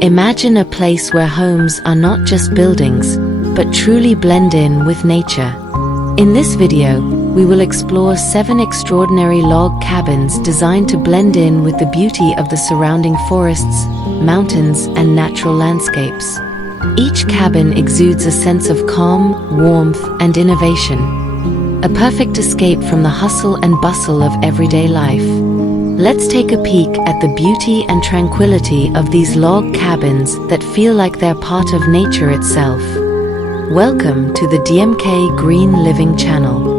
Imagine a place where homes are not just buildings, but truly blend in with nature. In this video, we will explore 7 extraordinary log cabins designed to blend in with the beauty of the surrounding forests, mountains, and natural landscapes. Each cabin exudes a sense of calm, warmth, and innovation, a perfect escape from the hustle and bustle of everyday life. Let's take a peek at the beauty and tranquility of these log cabins that feel like they're part of nature itself. Welcome to the DMK Green Living channel.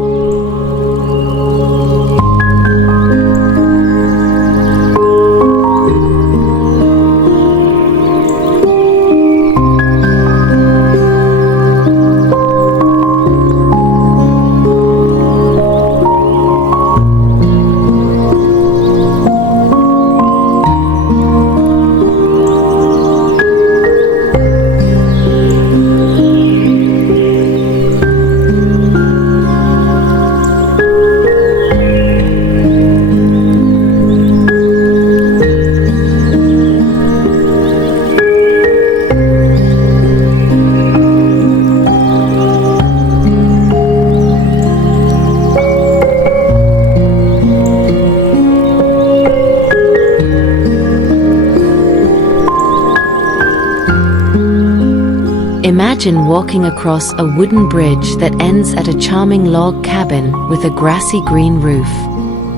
Imagine walking across a wooden bridge that ends at a charming log cabin with a grassy green roof.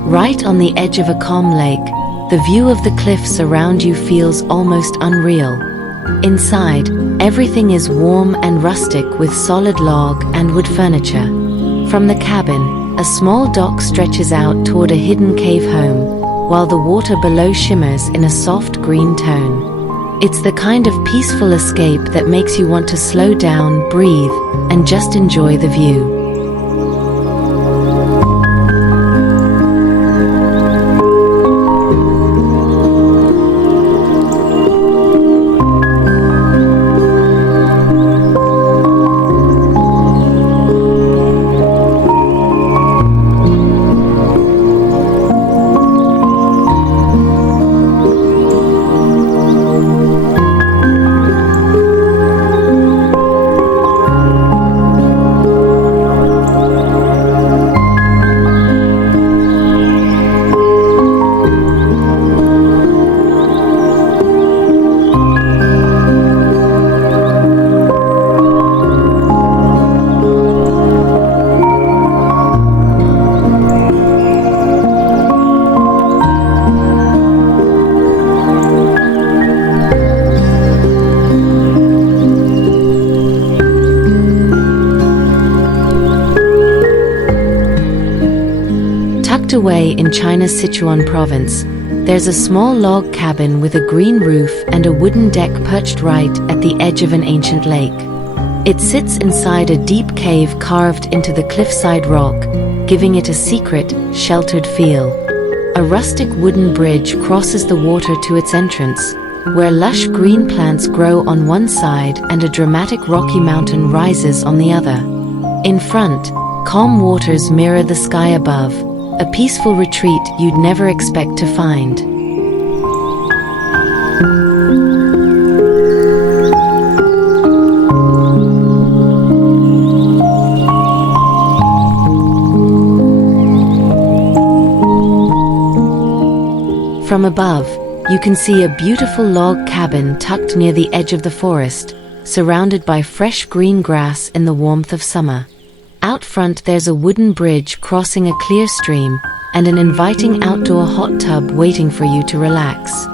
Right on the edge of a calm lake, the view of the cliffs around you feels almost unreal. Inside, everything is warm and rustic with solid log and wood furniture. From the cabin, a small dock stretches out toward a hidden cave home, while the water below shimmers in a soft green tone. It's the kind of peaceful escape that makes you want to slow down, breathe, and just enjoy the view. Tucked away in China's Sichuan province, there's a small log cabin with a green roof and a wooden deck perched right at the edge of an ancient lake. It sits inside a deep cave carved into the cliffside rock, giving it a secret, sheltered feel. A rustic wooden bridge crosses the water to its entrance, where lush green plants grow on one side and a dramatic rocky mountain rises on the other. In front, calm waters mirror the sky above, a peaceful retreat you'd never expect to find. From above, you can see a beautiful log cabin tucked near the edge of the forest, surrounded by fresh green grass in the warmth of summer. Out front there's a wooden bridge crossing a clear stream, and an inviting outdoor hot tub waiting for you to relax.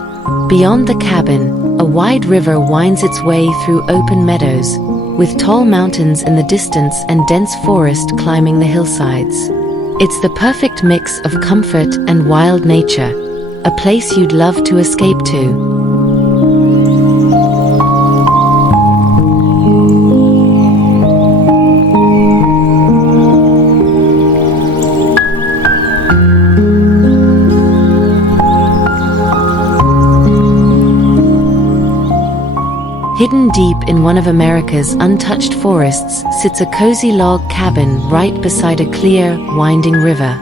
Beyond the cabin, a wide river winds its way through open meadows, with tall mountains in the distance and dense forest climbing the hillsides. It's the perfect mix of comfort and wild nature, a place you'd love to escape to. Hidden deep in one of America's untouched forests sits a cozy log cabin right beside a clear, winding river.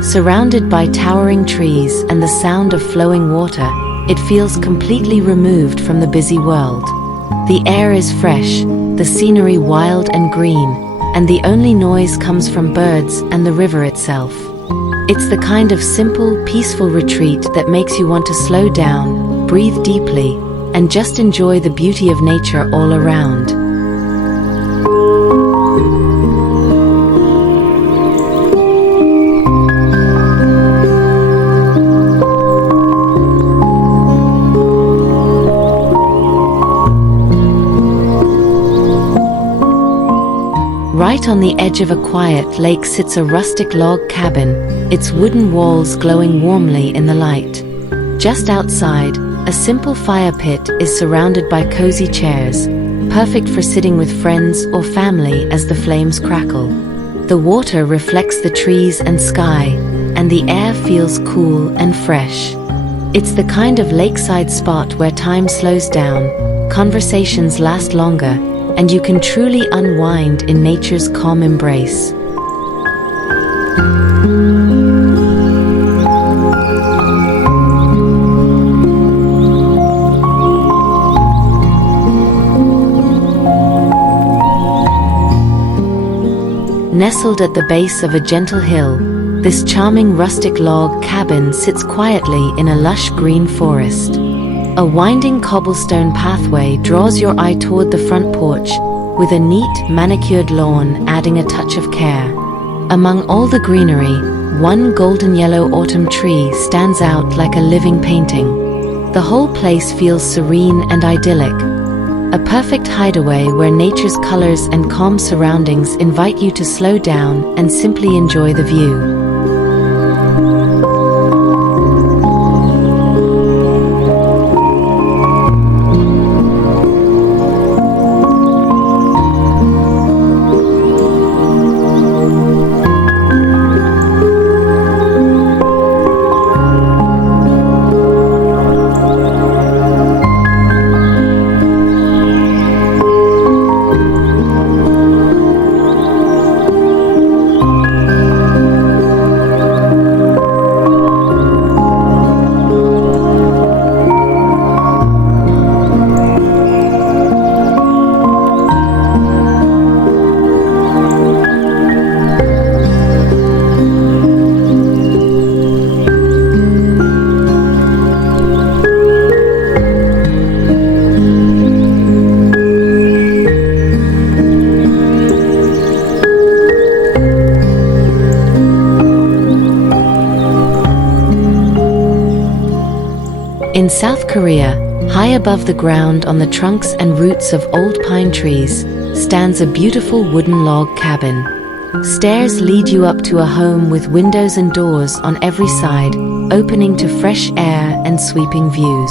Surrounded by towering trees and the sound of flowing water, it feels completely removed from the busy world. The air is fresh, the scenery wild and green, and the only noise comes from birds and the river itself. It's the kind of simple, peaceful retreat that makes you want to slow down, breathe deeply, and just enjoy the beauty of nature all around. Right on the edge of a quiet lake sits a rustic log cabin, its wooden walls glowing warmly in the light. Just outside, a simple fire pit is surrounded by cozy chairs, perfect for sitting with friends or family as the flames crackle. The water reflects the trees and sky, and the air feels cool and fresh. It's the kind of lakeside spot where time slows down, conversations last longer, and you can truly unwind in nature's calm embrace. Nestled at the base of a gentle hill, this charming rustic log cabin sits quietly in a lush green forest. A winding cobblestone pathway draws your eye toward the front porch, with a neat, manicured lawn adding a touch of care. Among all the greenery, one golden yellow autumn tree stands out like a living painting. The whole place feels serene and idyllic, a perfect hideaway where nature's colors and calm surroundings invite you to slow down and simply enjoy the view. In South Korea, high above the ground on the trunks and roots of old pine trees, stands a beautiful wooden log cabin. Stairs lead you up to a home with windows and doors on every side, opening to fresh air and sweeping views.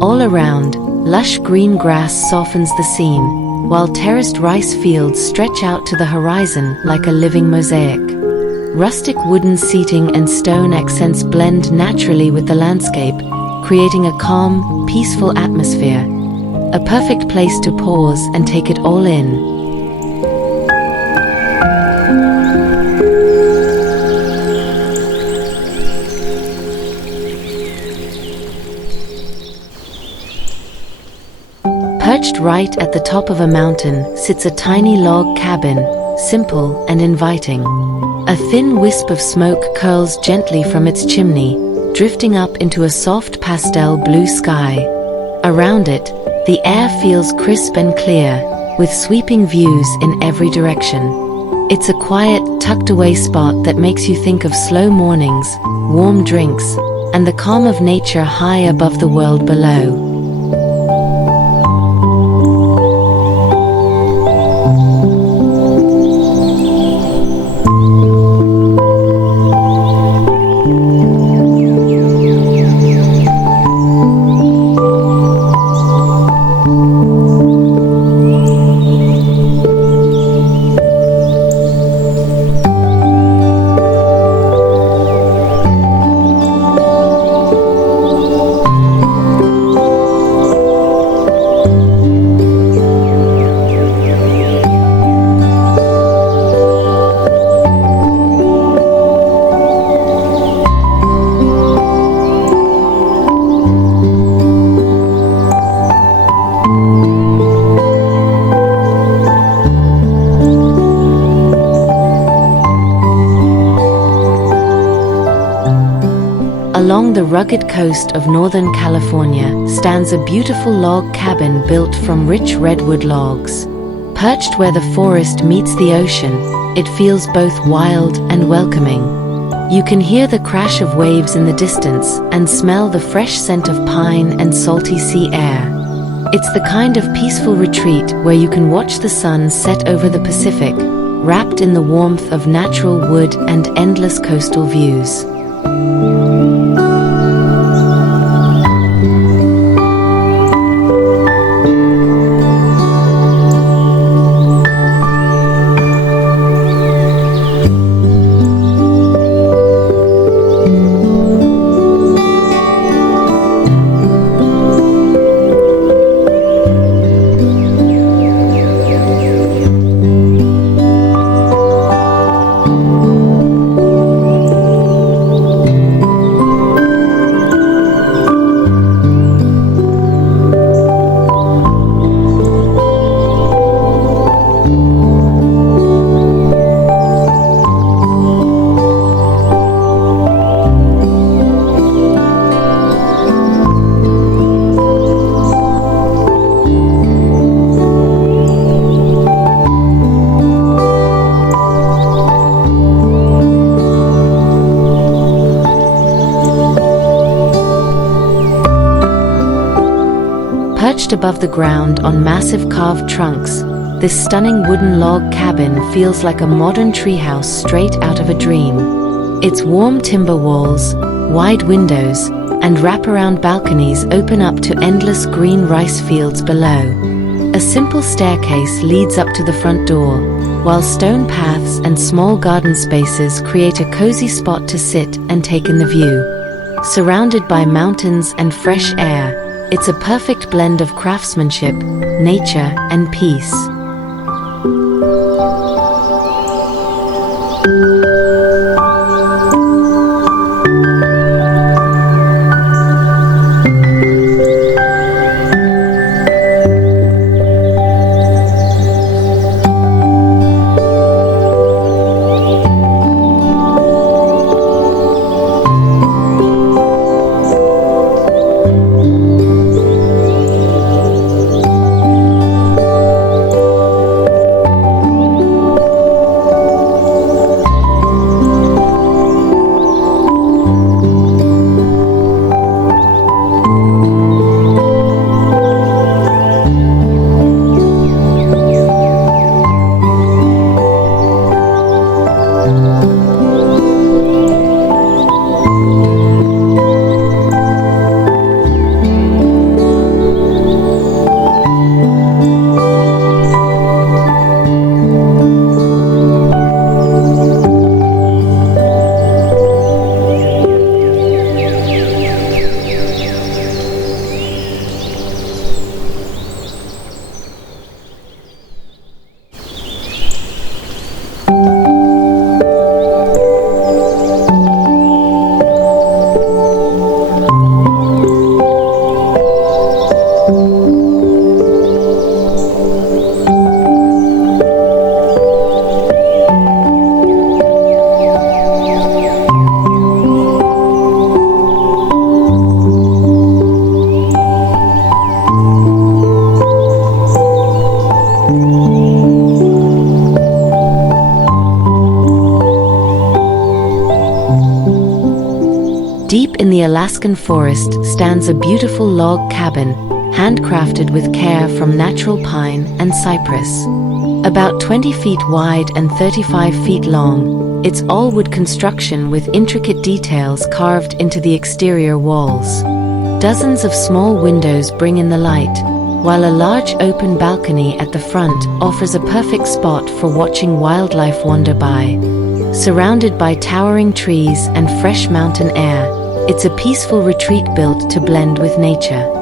All around, lush green grass softens the scene, while terraced rice fields stretch out to the horizon like a living mosaic. Rustic wooden seating and stone accents blend naturally with the landscape, creating a calm, peaceful atmosphere. A perfect place to pause and take it all in. Perched right at the top of a mountain sits a tiny log cabin, simple and inviting. A thin wisp of smoke curls gently from its chimney, drifting up into a soft pastel blue sky. Around it, the air feels crisp and clear, with sweeping views in every direction. It's a quiet, tucked-away spot that makes you think of slow mornings, warm drinks, and the calm of nature high above the world below. the rugged coast of Northern California stands a beautiful log cabin built from rich redwood logs. Perched where the forest meets the ocean, it feels both wild and welcoming. You can hear the crash of waves in the distance and smell the fresh scent of pine and salty sea air. It's the kind of peaceful retreat where you can watch the sun set over the Pacific, wrapped in the warmth of natural wood and endless coastal views. Perched above the ground on massive carved trunks, this stunning wooden log cabin feels like a modern treehouse straight out of a dream. Its warm timber walls, wide windows, and wraparound balconies open up to endless green rice fields below. A simple staircase leads up to the front door, while stone paths and small garden spaces create a cozy spot to sit and take in the view. Surrounded by mountains and fresh air, it's a perfect blend of craftsmanship, nature, and peace. Deep in the Alaskan forest stands a beautiful log cabin, handcrafted with care from natural pine and cypress. About 20 feet wide and 35 feet long, it's all-wood construction with intricate details carved into the exterior walls. Dozens of small windows bring in the light, while a large open balcony at the front offers a perfect spot for watching wildlife wander by. Surrounded by towering trees and fresh mountain air, it's a peaceful retreat built to blend with nature.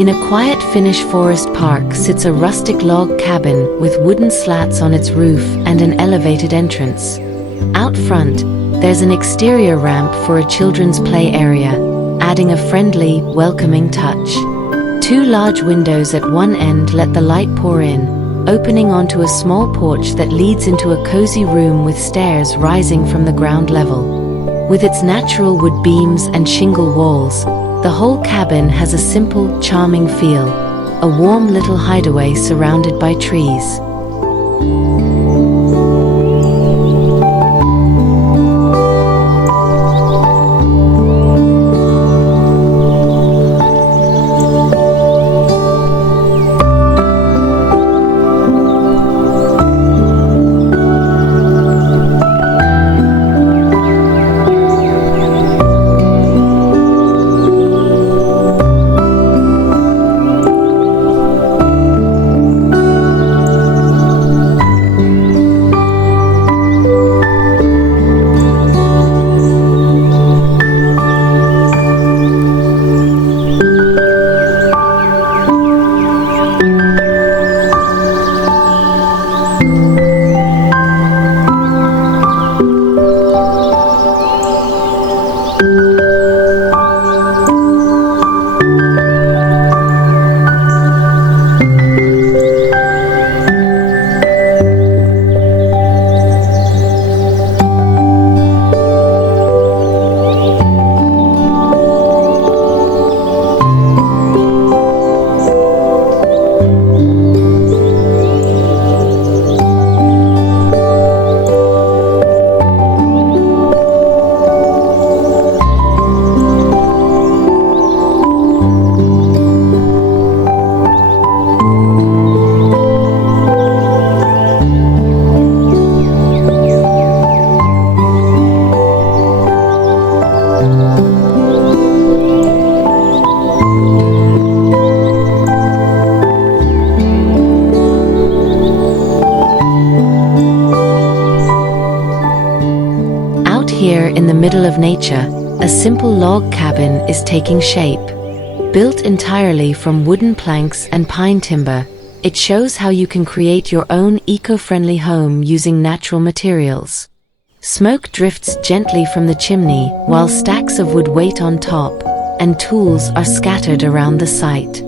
In a quiet Finnish forest park sits a rustic log cabin with wooden slats on its roof and an elevated entrance. Out front, there's an exterior ramp for a children's play area, adding a friendly, welcoming touch. Two large windows at one end let the light pour in, opening onto a small porch that leads into a cozy room with stairs rising from the ground level. With its natural wood beams and shingle walls, the whole cabin has a simple, charming feel, a warm little hideaway surrounded by trees. Here in the middle of nature, a simple log cabin is taking shape. Built entirely from wooden planks and pine timber, it shows how you can create your own eco-friendly home using natural materials. Smoke drifts gently from the chimney while stacks of wood wait on top, and tools are scattered around the site.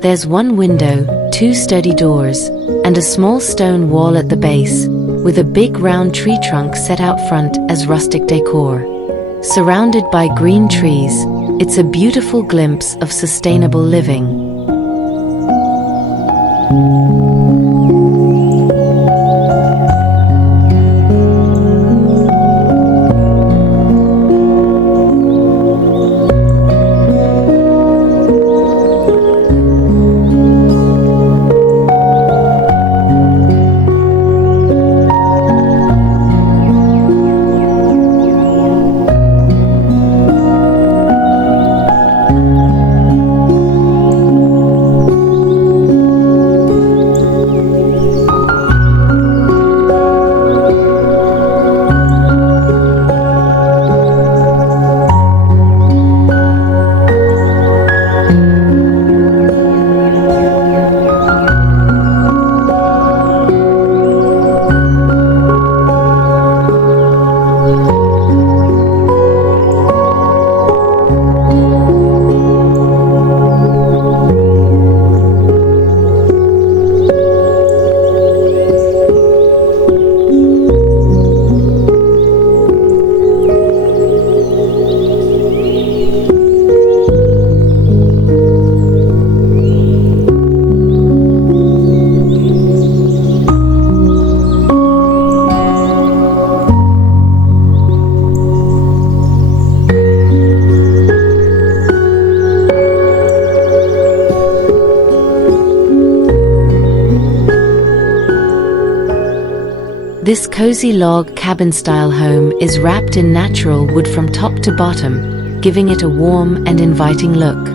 There's one window, two sturdy doors, and a small stone wall at the base, with a big round tree trunk set out front as rustic decor. Surrounded by green trees, it's a beautiful glimpse of sustainable living. This cozy log cabin-style home is wrapped in natural wood from top to bottom, giving it a warm and inviting look.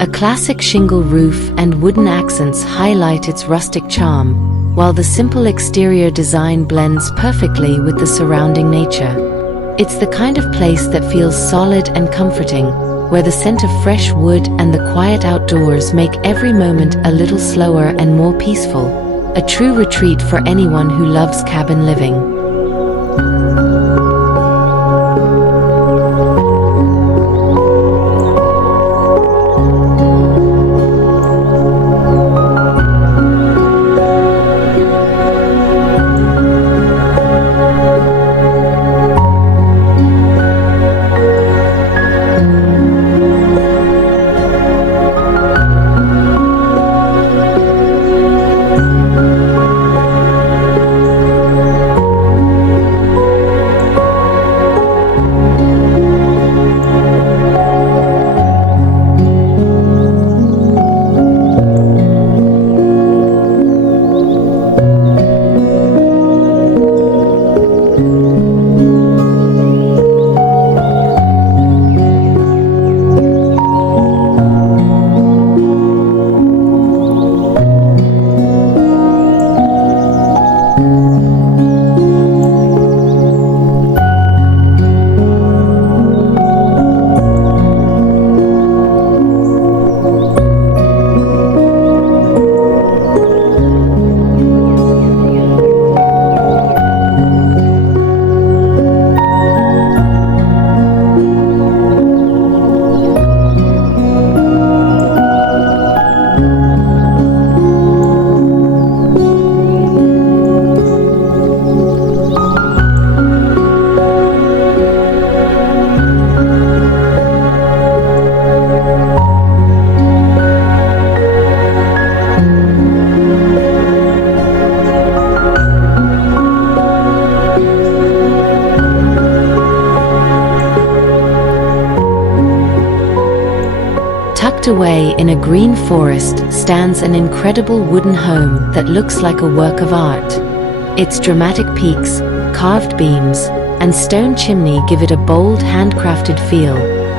A classic shingle roof and wooden accents highlight its rustic charm, while the simple exterior design blends perfectly with the surrounding nature. It's the kind of place that feels solid and comforting, where the scent of fresh wood and the quiet outdoors make every moment a little slower and more peaceful. A true retreat for anyone who loves cabin living. Tucked away in a green forest stands an incredible wooden home that looks like a work of art. Its dramatic peaks, carved beams, and stone chimney give it a bold, handcrafted feel,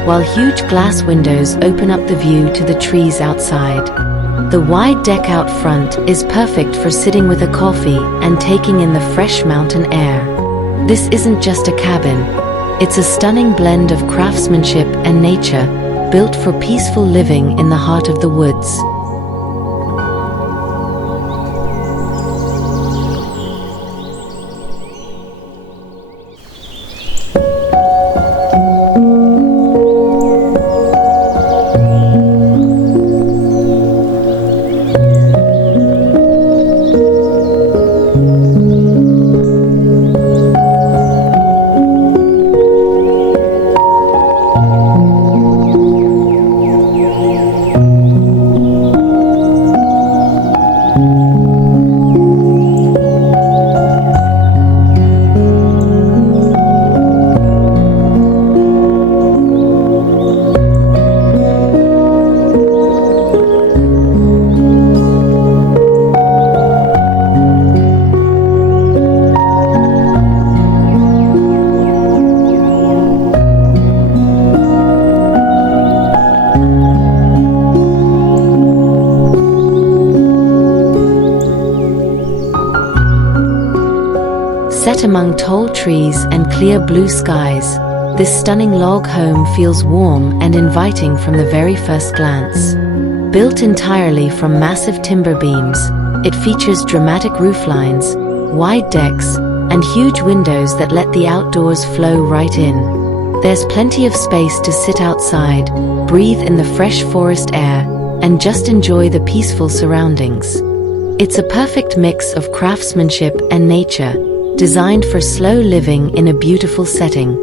while huge glass windows open up the view to the trees outside. The wide deck out front is perfect for sitting with a coffee and taking in the fresh mountain air. This isn't just a cabin, it's a stunning blend of craftsmanship and nature, built for peaceful living in the heart of the woods. Set among tall trees and clear blue skies, this stunning log home feels warm and inviting from the very first glance. Built entirely from massive timber beams, it features dramatic rooflines, wide decks, and huge windows that let the outdoors flow right in. There's plenty of space to sit outside, breathe in the fresh forest air, and just enjoy the peaceful surroundings. It's a perfect mix of craftsmanship and nature, designed for slow living in a beautiful setting.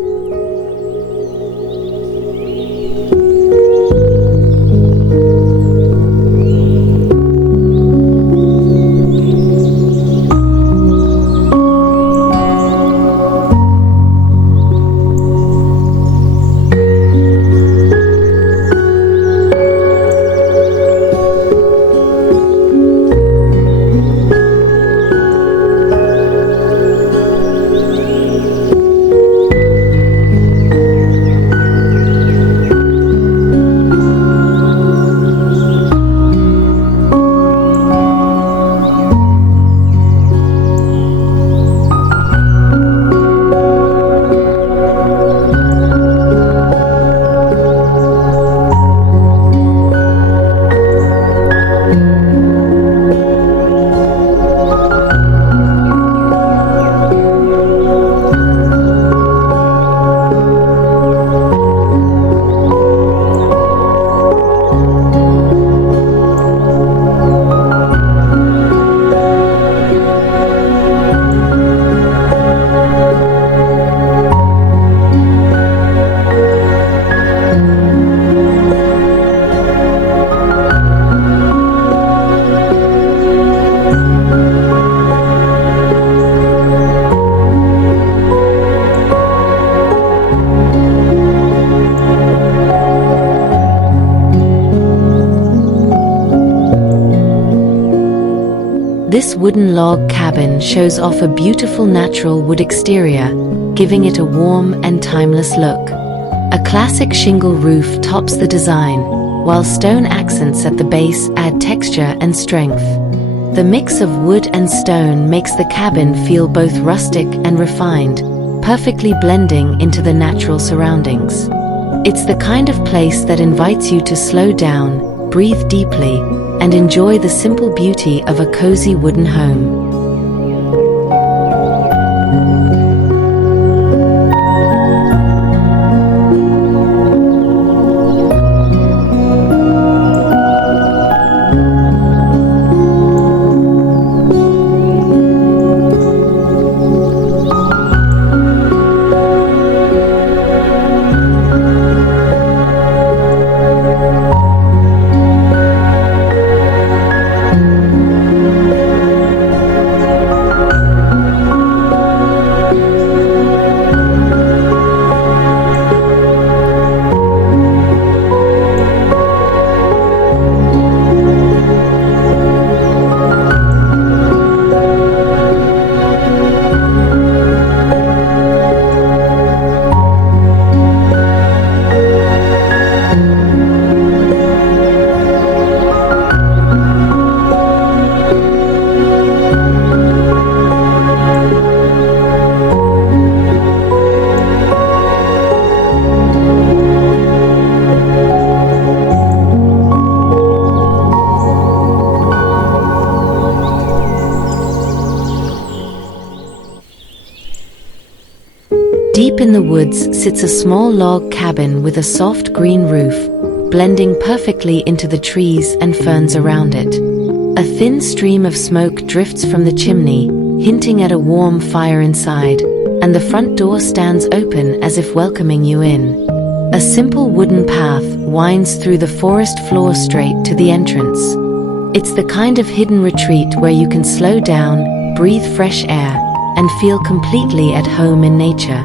This wooden log cabin shows off a beautiful natural wood exterior, giving it a warm and timeless look. A classic shingle roof tops the design, while stone accents at the base add texture and strength. The mix of wood and stone makes the cabin feel both rustic and refined, perfectly blending into the natural surroundings. It's the kind of place that invites you to slow down, breathe deeply, and enjoy the simple beauty of a cozy wooden home. Deep in the woods sits a small log cabin with a soft green roof, blending perfectly into the trees and ferns around it. A thin stream of smoke drifts from the chimney, hinting at a warm fire inside, and the front door stands open as if welcoming you in. A simple wooden path winds through the forest floor straight to the entrance. It's the kind of hidden retreat where you can slow down, breathe fresh air, and feel completely at home in nature.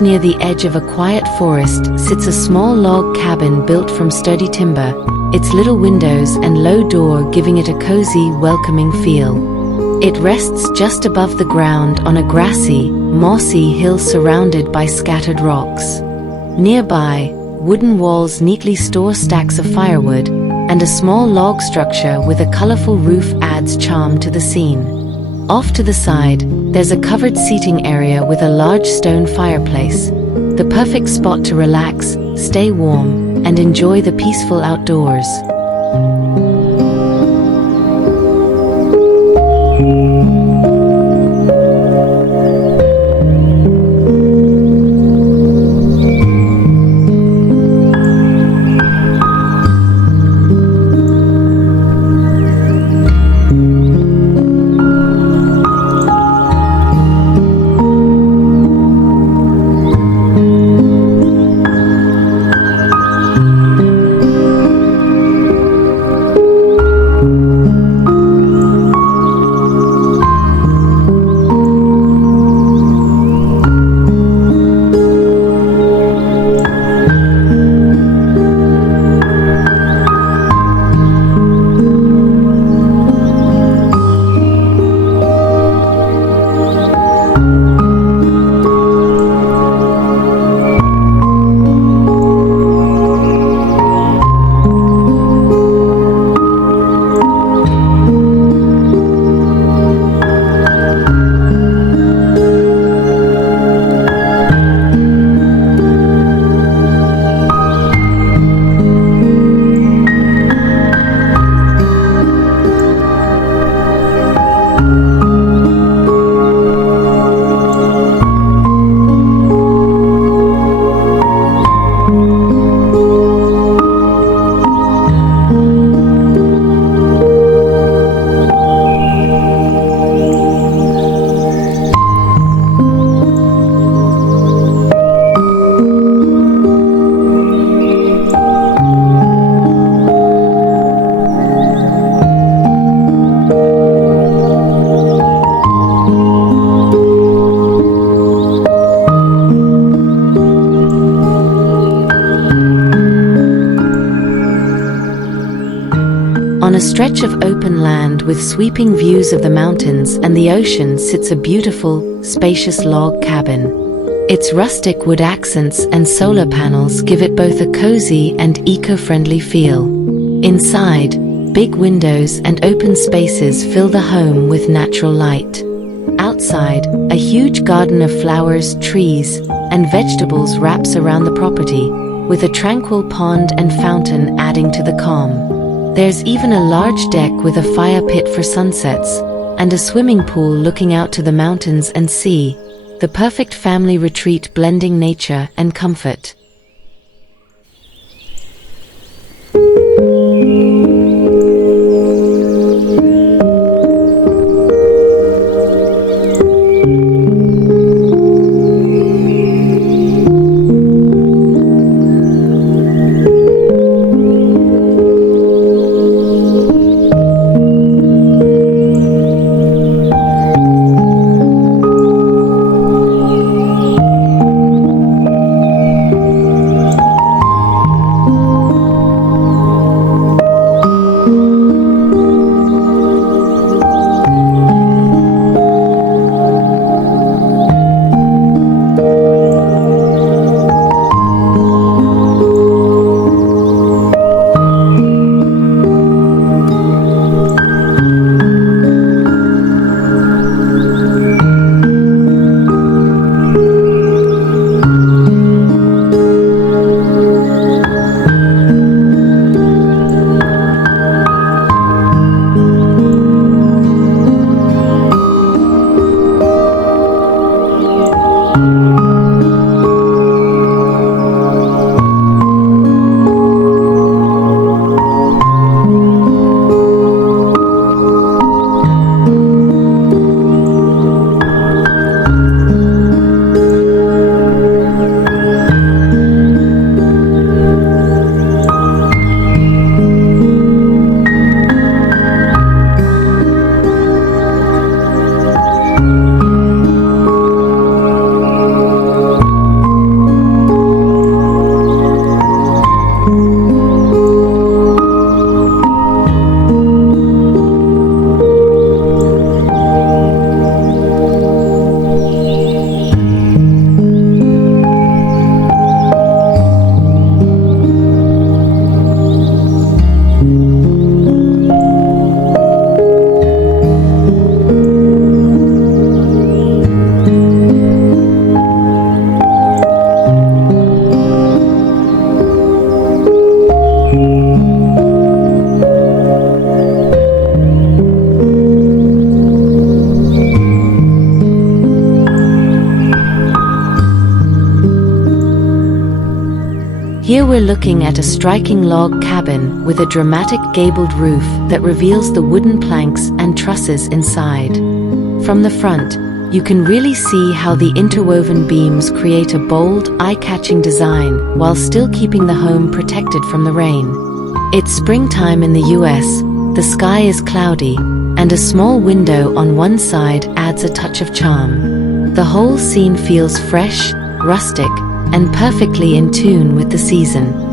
Near the edge of a quiet forest sits a small log cabin built from sturdy timber, its little windows and low door giving it a cozy, welcoming feel. It rests just above the ground on a grassy, mossy hill surrounded by scattered rocks. Nearby, wooden walls neatly store stacks of firewood, and a small log structure with a colorful roof adds charm to the scene. Off to the side, there's a covered seating area with a large stone fireplace, the perfect spot to relax, stay warm, and enjoy the peaceful outdoors. On a stretch of open land with sweeping views of the mountains and the ocean sits a beautiful, spacious log cabin. Its rustic wood accents and solar panels give it both a cozy and eco-friendly feel. Inside, big windows and open spaces fill the home with natural light. Outside, a huge garden of flowers, trees, and vegetables wraps around the property, with a tranquil pond and fountain adding to the calm. There's even a large deck with a fire pit for sunsets, and a swimming pool looking out to the mountains and sea, the perfect family retreat blending nature and comfort. Here we're looking at a striking log cabin with a dramatic gabled roof that reveals the wooden planks and trusses inside. From the front, you can really see how the interwoven beams create a bold, eye-catching design while still keeping the home protected from the rain. It's springtime in the US, the sky is cloudy, and a small window on one side adds a touch of charm. The whole scene feels fresh, rustic, and perfectly in tune with the season.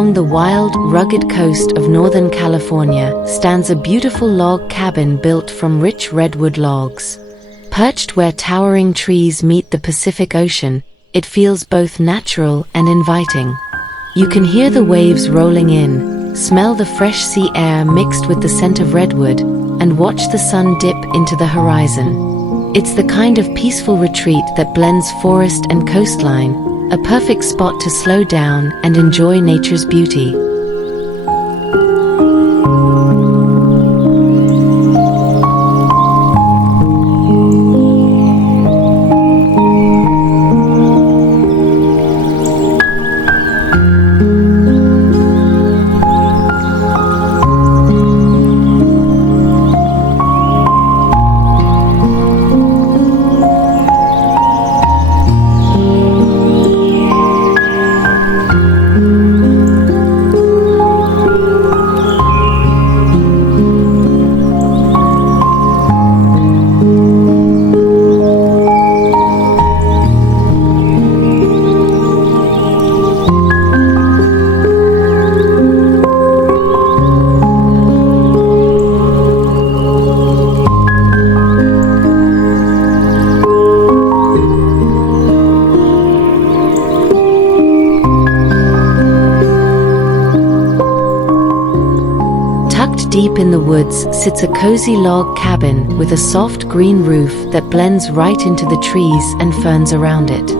Along the wild, rugged coast of Northern California stands a beautiful log cabin built from rich redwood logs. Perched where towering trees meet the Pacific Ocean, it feels both natural and inviting. You can hear the waves rolling in, smell the fresh sea air mixed with the scent of redwood, and watch the sun dip into the horizon. It's the kind of peaceful retreat that blends forest and coastline, a perfect spot to slow down and enjoy nature's beauty. Tucked deep in the woods sits a cozy log cabin with a soft green roof that blends right into the trees and ferns around it.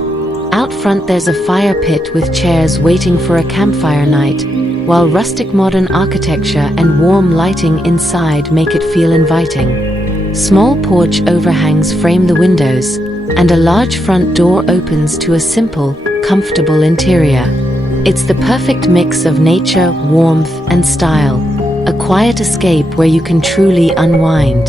Out front there's a fire pit with chairs waiting for a campfire night, while rustic modern architecture and warm lighting inside make it feel inviting. Small porch overhangs frame the windows, and a large front door opens to a simple, comfortable interior. It's the perfect mix of nature, warmth, and style, a quiet escape where you can truly unwind.